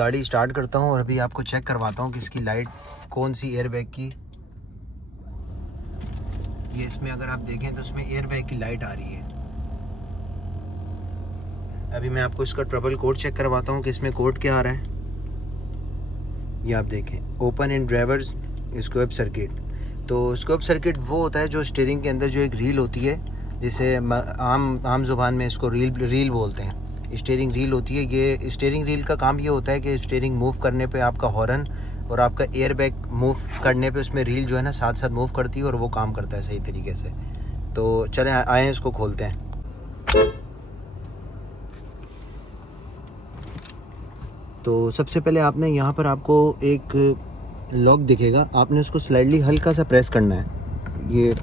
गाड़ी स्टार्ट करता हूँ और अभी आपको चेक करवाता हूँ कि इसकी लाइट कौन सी एयरबैग की। ये इसमें अगर आप देखें तो इसमें एयरबैग की लाइट आ रही है। अभी मैं आपको इसका ट्रबल कोड चेक करवाता हूँ कि इसमें कोड क्या आ रहा है। ये आप देखें, open in drivers scope circuit. तो स्कोप सर्किट वो होता है जो स्टीयरिंग के अंदर जो एक रील होती है, जिसे आम ज़ुबान में इसको रील बोलते हैं। स्टीयरिंग रील होती है। ये स्टीयरिंग रील का काम ये होता है कि स्टीयरिंग मूव करने पे आपका हॉर्न और आपका एयरबैग मूव करने पे उसमें रील जो है ना साथ साथ मूव करती है और वो काम करता है सही तरीके से। तो चलें आए इसको खोलते हैं। तो सबसे पहले आपने यहाँ पर आपको एक लॉक दिखेगा, आपने उसको स्लाइडली हल्का सा प्रेस करना है। ये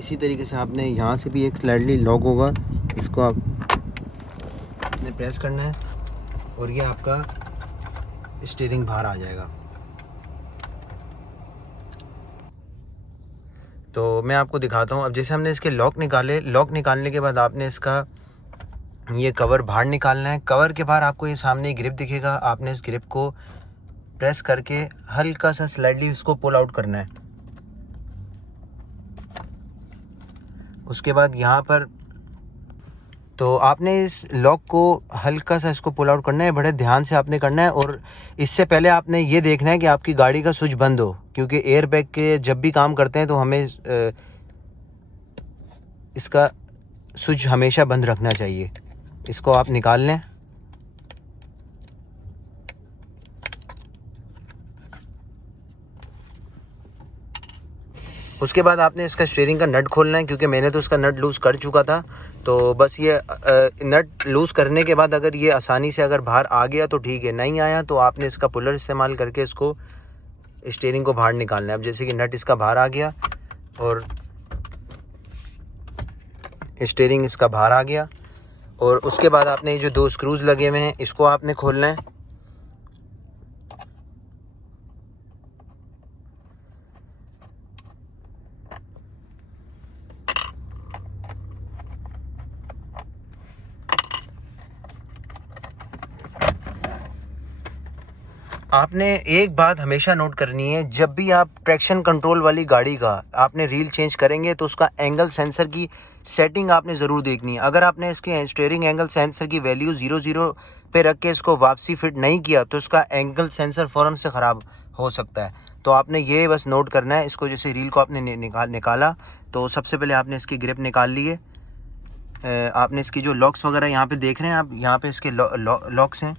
इसी तरीके से आपने यहाँ से भी एक स्लाइडली लॉक होगा, इसको आपने प्रेस करना है और ये आपका स्टीयरिंग बाहर आ जाएगा। तो मैं आपको दिखाता हूँ। अब जैसे हमने इसके लॉक निकालने के बाद आपने इसका ये कवर बाहर निकालना है। कवर के बाहर आपको ये सामने ग्रिप दिखेगा, आपने इस ग्रिप को प्रेस करके हल्का सा स्लाइडली इसको पुल आउट करना है। उसके बाद यहाँ पर तो आपने इस लॉक को हल्का सा इसको पुल आउट करना है, बड़े ध्यान से आपने करना है। और इससे पहले आपने ये देखना है कि आपकी गाड़ी का स्विच बंद हो, क्योंकि एयरबैग के जब भी काम करते हैं तो हमें इसका स्विच हमेशा बंद रखना चाहिए। इसको आप निकाल लें। उसके बाद आपने इसका स्टीयरिंग का नट खोलना है, क्योंकि मैंने तो उसका नट लूज़ कर चुका था। तो बस ये नट लूज़ करने के बाद अगर ये आसानी से अगर बाहर आ गया तो ठीक है, नहीं आया तो आपने इसका पुलर इस्तेमाल करके इसको स्टीयरिंग को बाहर निकालना है। अब जैसे कि नट इसका बाहर आ गया और स्टीयरिंग इसका बाहर आ गया, और उसके बाद आपने ये जो 2 स्क्रूज़ लगे हुए हैं इसको आपने खोलना है। आपने एक बात हमेशा नोट करनी है, जब भी आप ट्रैक्शन कंट्रोल वाली गाड़ी का आपने रील चेंज करेंगे तो उसका एंगल सेंसर की सेटिंग आपने ज़रूर देखनी है। अगर आपने इसके स्टीयरिंग एंगल सेंसर की वैल्यू 00 पे रख के इसको वापसी फिट नहीं किया तो इसका एंगल सेंसर फ़ौरन से ख़राब हो सकता है। तो आपने ये बस नोट करना है। इसको जैसे रील को आपने निकाला तो सबसे पहले आपने इसकी ग्रिप निकाल ली है। आपने इसकी जो लॉक्स वगैरह यहाँ पे देख रहे हैं आप, यहाँ पे इसके लॉक्स हैं।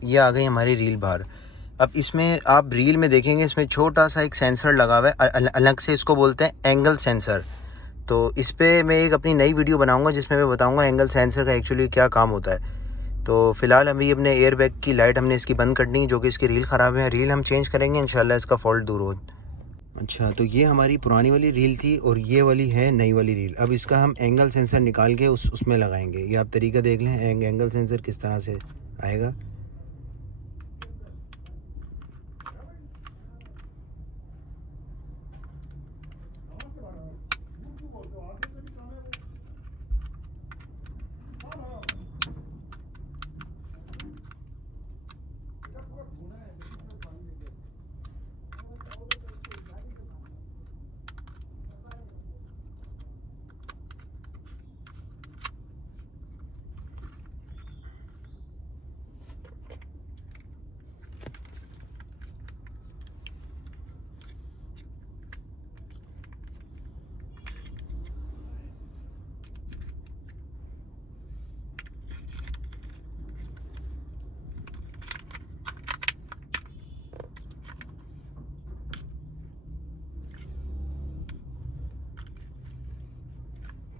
ये आ गई हमारी रील बाहर। अब इसमें आप रील में देखेंगे इसमें छोटा सा एक सेंसर लगा हुआ है, अलग से इसको बोलते हैं एंगल सेंसर। तो इस पे मैं एक अपनी नई वीडियो बनाऊंगा जिसमें मैं बताऊंगा एंगल सेंसर का एक्चुअली क्या काम होता है। तो फ़िलहाल अभी अपने एयरबैग की लाइट हमने इसकी बंद करनी है, जो कि इसकी रील ख़राब है। रील हम चेंज करेंगे इंशाल्लाह, इसका फॉल्ट दूर हो। अच्छा, तो ये हमारी पुरानी वाली रील थी और ये वाली है नई वाली रील। अब इसका हम एंगल सेंसर निकाल के उसमें लगाएंगे। ये आप तरीका देख लें एंगल सेंसर किस तरह से आएगा।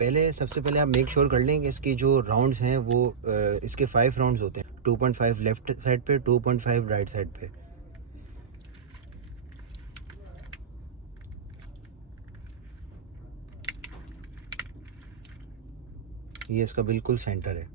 पहले सबसे पहले आप मेक श्योर कर लें कि इसकी जो राउंड्स हैं वो इसके 5 राउंड्स होते हैं, 2.5 लेफ़्ट साइड पे, 2.5 राइट साइड पे। ये इसका बिल्कुल सेंटर है।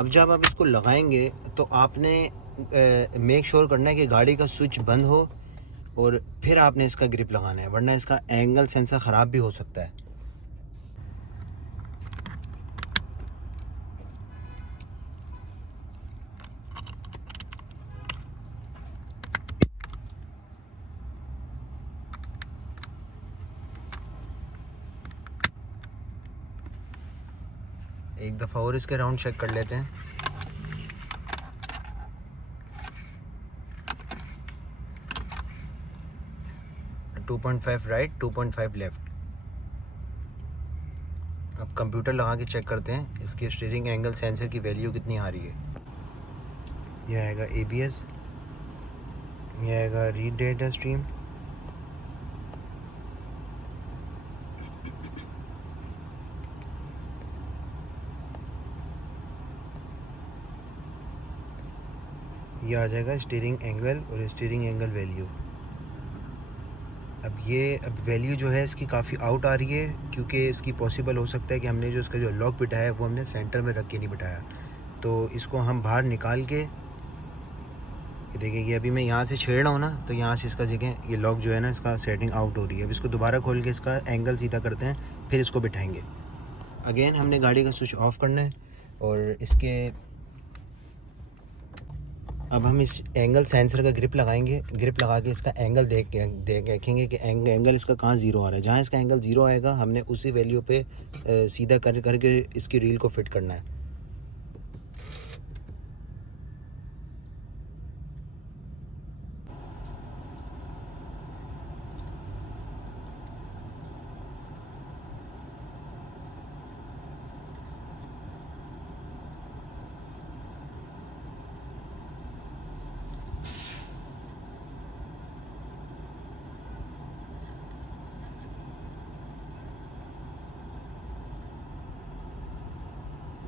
अब जब आप इसको लगाएंगे तो आपने मेक श्योर करना है कि गाड़ी का स्विच बंद हो और फिर आपने इसका ग्रिप लगाना है, वरना इसका एंगल सेंसर ख़राब भी हो सकता है। एक दफ़ा और इसके राउंड चेक कर लेते हैं। Two 2.5 right, 2.5 left. अब कंप्यूटर लगा के चेक करते हैं इसके स्टीयरिंग एंगल सेंसर की वैल्यू कितनी आ रही है। यह आएगा ABS, यह आएगा रीड डेटा स्ट्रीम, ये आ जाएगा स्टीयरिंग एंगल और स्टीयरिंग एंगल वैल्यू। अब वैल्यू जो है इसकी काफ़ी आउट आ रही है, क्योंकि इसकी पॉसिबल हो सकता है कि हमने जो इसका जो लॉक बिठाया है वो हमने सेंटर में रख के नहीं बिठाया। तो इसको हम बाहर निकाल के, ये देखिए ये अभी मैं यहाँ से छेड़ रहा हूँ ना, तो यहाँ से इसका जगह ये लॉक जो है ना इसका सेटिंग आउट हो रही है। अब इसको दोबारा खोल के इसका एंगल सीधा करते हैं, फिर इसको बिठाएंगे। अगेन हमने गाड़ी का स्विच ऑफ करना है और इसके अब हम इस एंगल सेंसर का ग्रिप लगाएंगे। ग्रिप लगा के इसका एंगल देखेंगे कि एंगल इसका कहाँ ज़ीरो आ रहा है। जहाँ इसका एंगल ज़ीरो आएगा हमने उसी वैल्यू पे सीधा करके इसकी रील को फिट करना है।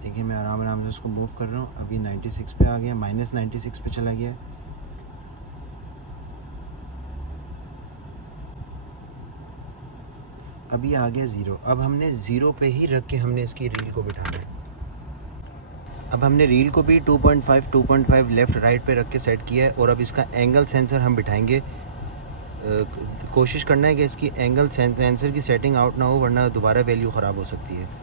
देखिए मैं आराम आराम से उसको मूव कर रहा हूँ। अभी 96 पे आ गया, -96 पे चला गया। अभी आ गया 0। अब हमने 0 पे ही रख के हमने इसकी रील को बिठाना है। अब हमने रील को भी 2.5 लेफ़्ट राइट पे रख के सेट किया है और अब इसका एंगल सेंसर हम बिठाएंगे। कोशिश करना है कि इसकी एंगल सेंसर की सेटिंग आउट ना हो, वरना दोबारा वैल्यू ख़राब हो सकती है।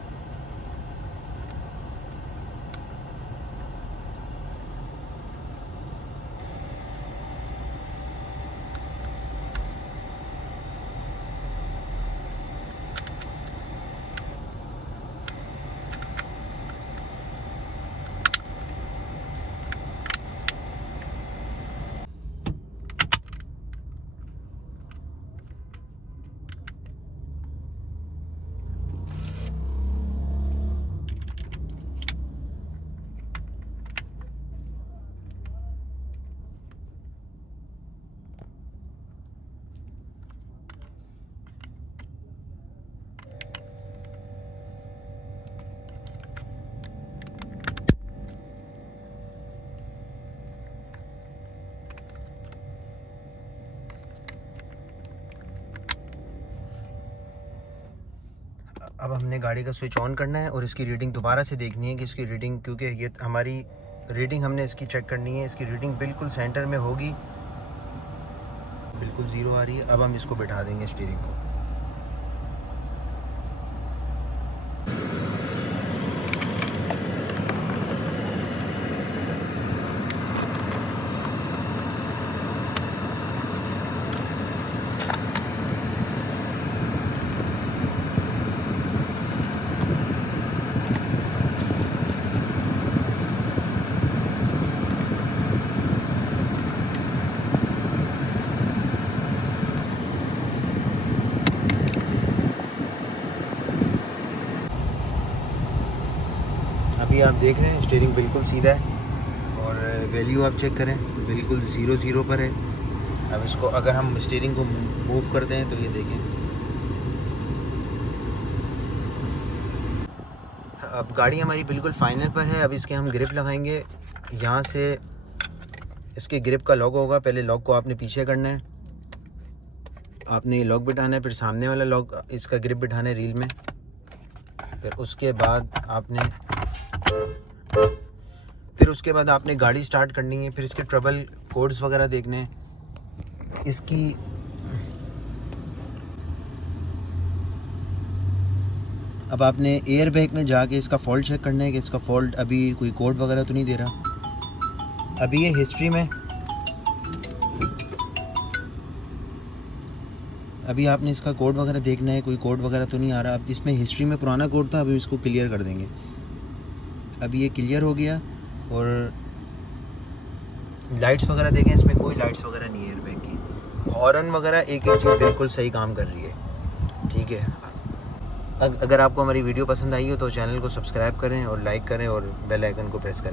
अब हमने गाड़ी का स्विच ऑन करना है और इसकी रीडिंग दोबारा से देखनी है कि इसकी रीडिंग, क्योंकि ये हमारी रीडिंग हमने इसकी चेक करनी है। इसकी रीडिंग बिल्कुल सेंटर में होगी, बिल्कुल 0 आ रही है। अब हम इसको बिठा देंगे स्टीयरिंग को। अभी आप देख रहे हैं स्टीयरिंग बिल्कुल सीधा है और वैल्यू आप चेक करें बिल्कुल 0 पर है। अब इसको अगर हम स्टीयरिंग को मूव करते हैं तो ये देखें, अब गाड़ी हमारी बिल्कुल फाइनल पर है। अब इसके हम ग्रिप लगाएंगे। यहाँ से इसके ग्रिप का लॉक होगा, पहले लॉक को आपने पीछे करना है, आपने ये लॉक बिठाना है, फिर सामने वाला लॉक इसका ग्रिप बिठाना है रील में, फिर उसके बाद आपने गाड़ी स्टार्ट करनी है। फिर इसके ट्रबल कोड्स वगैरह देखने हैं। इसकी अब आपने एयर बैग में जाके इसका फॉल्ट चेक करना है कि इसका फॉल्ट अभी कोई कोड वगैरह तो नहीं दे रहा। अभी ये हिस्ट्री में अभी आपने इसका कोड वगैरह देखना है, कोई कोड वगैरह तो नहीं आ रहा। अब इसमें हिस्ट्री में पुराना कोड था, अभी इसको क्लियर कर देंगे। अभी ये क्लियर हो गया। और लाइट्स वगैरह देखें, इसमें कोई लाइट्स वगैरह नहीं है एयरबैग की। हॉर्न वगैरह एक चीज़ बिल्कुल सही काम कर रही है। ठीक है, अगर आपको हमारी वीडियो पसंद आई हो तो चैनल को सब्सक्राइब करें और लाइक करें और बेल आइकन को प्रेस करें।